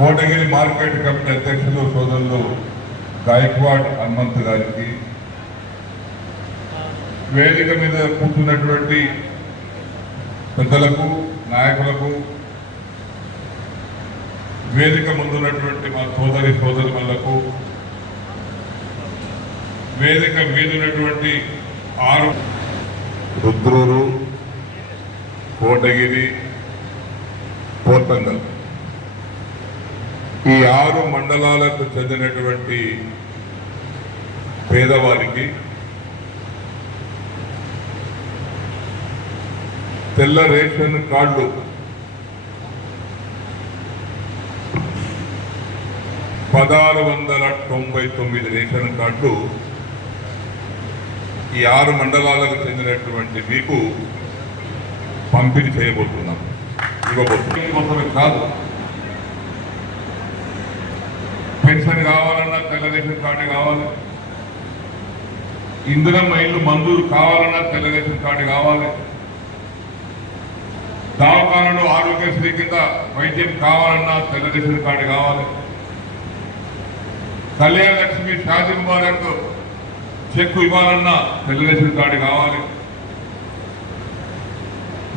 Kotagiri market committee అధ్యక్షులు సోదరులు గాయక్వాడ్ హనుమంత్ గారికి, వేదిక మీద కూర్చున్నటువంటి పెద్దలకు, నాయకులకు, వేదిక ముందున్నటువంటి మా సోదరులకు, వేదిక మీదున్నటువంటి 6 రుద్రూరు, కోటగిరి, పోతంగల్ ఈ 6 మండలాలకు చెందినటువంటి పేదవారికి తెల్ల రేషన్ కార్డులు 1699 రేషన్ కార్డులు ఈ 6 మండలాలకు చెందినటువంటి మీకు పంపిణీ చేయబోతున్నాం. ఇవ్వబోతున్నాం కాదు, పెన్షన్ కావాలన్నా తెల్ల రేషన్ కార్డు కావాలి, ఇంధనం ఇల్లు మంజూరు కావాలన్నా తెల్ల రేషన్ కార్డు కావాలి, దవాఖానలో ఆరోగ్యశ్రీ కింద వైద్యం కావాలన్నా తెల్ల రేషన్ కార్డు కావాలి, కళ్యాణ లక్ష్మి షాదీ ముబారక్ చెక్ ఇవ్వాలన్నా తెల్ల రేషన్ కార్డు కావాలి,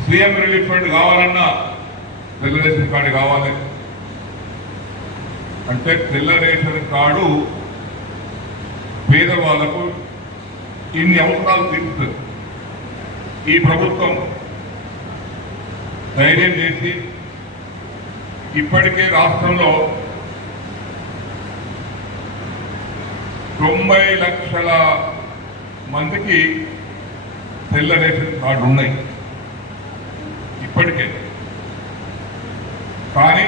సీఎం రిలీఫ్ ఫండ్ కావాలన్నా తెల్ల రేషన్ కార్డు కావాలి. అంటే తెల్ల రేషన్ కార్డు పేదవాళ్లకు ఇన్ని అవసరాలు తీరుస్తుంది. ఈ ప్రభుత్వం ధైర్యం చేసి ఇప్పటికే రాష్ట్రంలో 90 లక్షల మందికి తెల్ల రేషన్ కార్డు ఉన్నాయి ఇప్పటికే. కానీ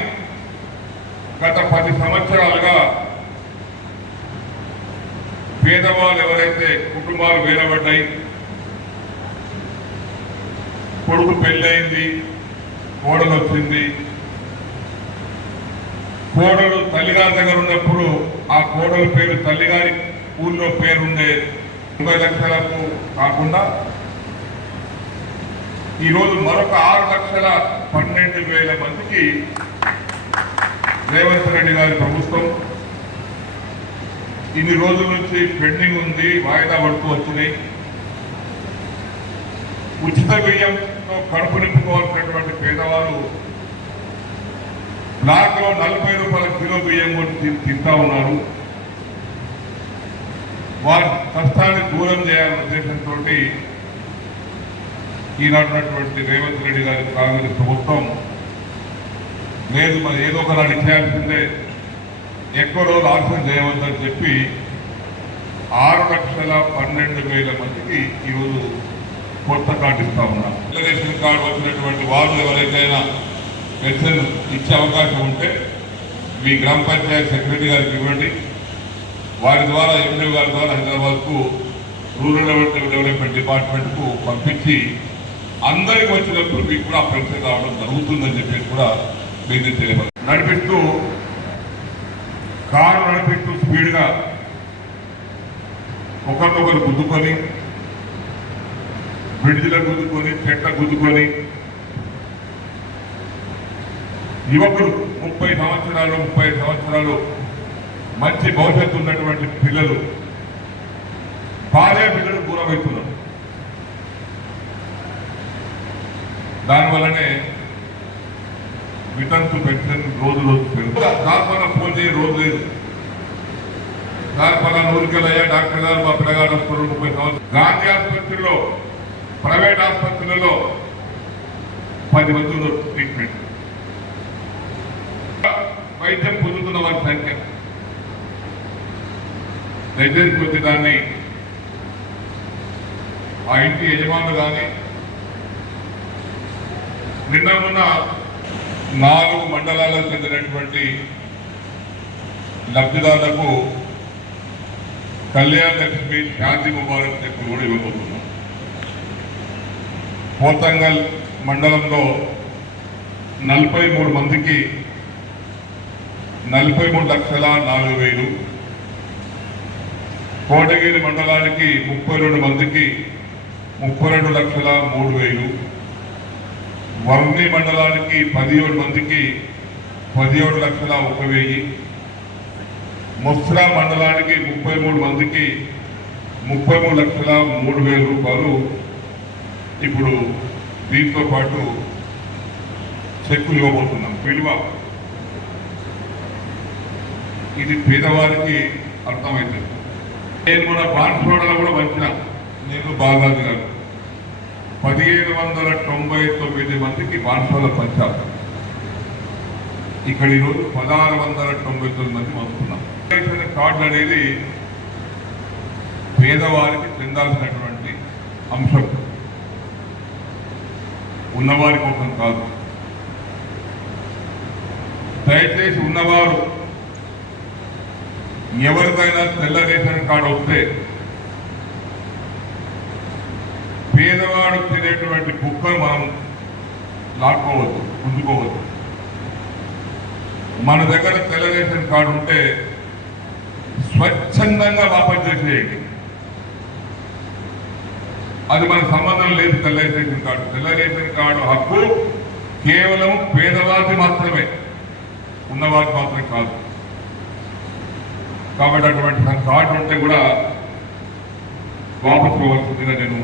గత 10 సంవత్సరాలుగా పేదవాళ్ళు ఎవరైతే కుటుంబాలు వేలబడ్డాయి, కొడుకు పెళ్ళయింది, కోడలు వచ్చింది, కోడలు తల్లిగారి దగ్గర ఉన్నప్పుడు ఆ కోడలు పేరు తల్లిగారి ఊళ్ళో పేరుండే 90 లక్షలకు కాకుండా ఈరోజు మరొక 6,12,000 మందికి రేవంత్ రెడ్డి గారి ప్రభుత్వం ఇన్ని రోజుల నుంచి పెండింగ్ ఉంది, వాయిదా పడుతూ వచ్చినాయి. ఉచిత బియ్యంతో కడుపు నింపుకోవాల్సినటువంటి పేదవాళ్ళు బ్లాక్ లో 40 రూపాయల కిలో బియ్యం కూడా తింటా ఉన్నారు. వారి కష్టాన్ని దూరం చేయాలనే ఉద్దేశంతో ఈనాడున్నటువంటి రేవంత్ రెడ్డి గారి కాంగ్రెస్ ప్రభుత్వం లేదు మరి ఏదో ఒక నాడు ఇచ్చేయాల్సిందే, ఎక్కువ రోజులు ఆలస్యం చేయవద్దని చెప్పి 6,12,000 మందికి ఈరోజు కొత్త కార్డు ఇస్తా ఉన్నారు. రేషన్ కార్డు వచ్చినటువంటి వాళ్ళు ఎవరైనా పెన్షన్ ఇచ్చే అవకాశం ఉంటే మీ గ్రామ పంచాయతీ సెక్రటరీ గారికి ఇవ్వండి. వారి ద్వారా ఎంపీ గారి ద్వారా హైదరాబాద్కు రూరల్ డెవలప్మెంట్ డిపార్ట్మెంట్కు పంపించి అందరికి వచ్చినప్పుడు మీకు కూడా పెన్షన్ రావడం జరుగుతుందని చెప్పేసి కూడా మీకు తెలియదు. నడిపిస్తూ కారు నడిపిస్తూ స్పీడ్గా ఒకరినొకరు గుద్దుకొని, బ్రిడ్జిలో గుద్దుకొని, చెట్ల గుద్దుకొని యువకులు 30 సంవత్సరాలు మంచి భవిష్యత్తు ఉన్నటువంటి పిల్లలు భార్య బిడ్డలు దూరమవుతున్నారు. దానివల్లనే వితంతు పెన్షన్ రోజు పెరుగుతుంది. దానివల్ల ఫోన్ చేయ రోజు లేదు. దానివల్ల ఊరికెళ్ళయ్యా డాక్టర్ గారు మా పిల్లగాడు వస్తున్నారు 30 సంవత్సరాలు. గాంధీ ఆసుపత్రిలో, ప్రైవేట్ ఆసుపత్రులలో 10 మంది ట్రీట్మెంట్, వైద్యం పొందుతున్న వారి సంఖ్య. దయచేసి కొద్ది దాన్ని ఆ ఇంటి యజమానులు కానీ నిన్న ఉన్న 4 మండలాలకు చెందినటువంటి లబ్ధిదారులకు కళ్యాణ లక్ష్మి షాదీ ముబారక్ చెక్ కూడా ఇవ్వబోతున్నాం. పోతంగల్ మండలంలో 43 మందికి 43,04,000, కోటగిరి మండలానికి 32 మందికి 32,03,000, వర్ణి మండలానికి 17 మందికి 17,01,000, మొస్రా మండలానికి 33 మందికి 33,03,000 రూపాయలు ఇప్పుడు దీంతో పాటు చెక్కులు ఇవ్వబోతున్నాం. విలువ ఇది పేదవారికి అర్థమవుతుంది. నేను మన బాన్స్వాడలో కూడా వచ్చిన, నేను బాలాజీ గారు 1,799 మందికి బాన్స్వాడ పంచారు. ఇక్కడ ఈరోజు 1,699 మంది పంపుతున్నాం. రేషన్ కార్డు అనేది పేదవారికి చెందాల్సినటువంటి అంశం, ఉన్నవారి కోసం కాదు. దయచేసి ఉన్నవారు ఎవరికైనా తెల్ల రేషన్ కార్డు వస్తే పేదవాడు తినేటువంటి కుక్కను మనం లాక్కోవద్దు, గుంజుకోవద్దు. మన దగ్గర తెల్ల రేషన్ కార్డు ఉంటే స్వచ్ఛందంగా వాపసు చేసేయండి. అది మనకు సంబంధం లేదు. తెల్ల రేషన్ కార్డు హక్కు కేవలం పేదవారికి మాత్రమే, ఉన్నవారికి మాత్రమే కాదు. కాబట్టి అటువంటి కార్డు ఉంటే కూడా వాపసు పోవాల్సిందిగా నేను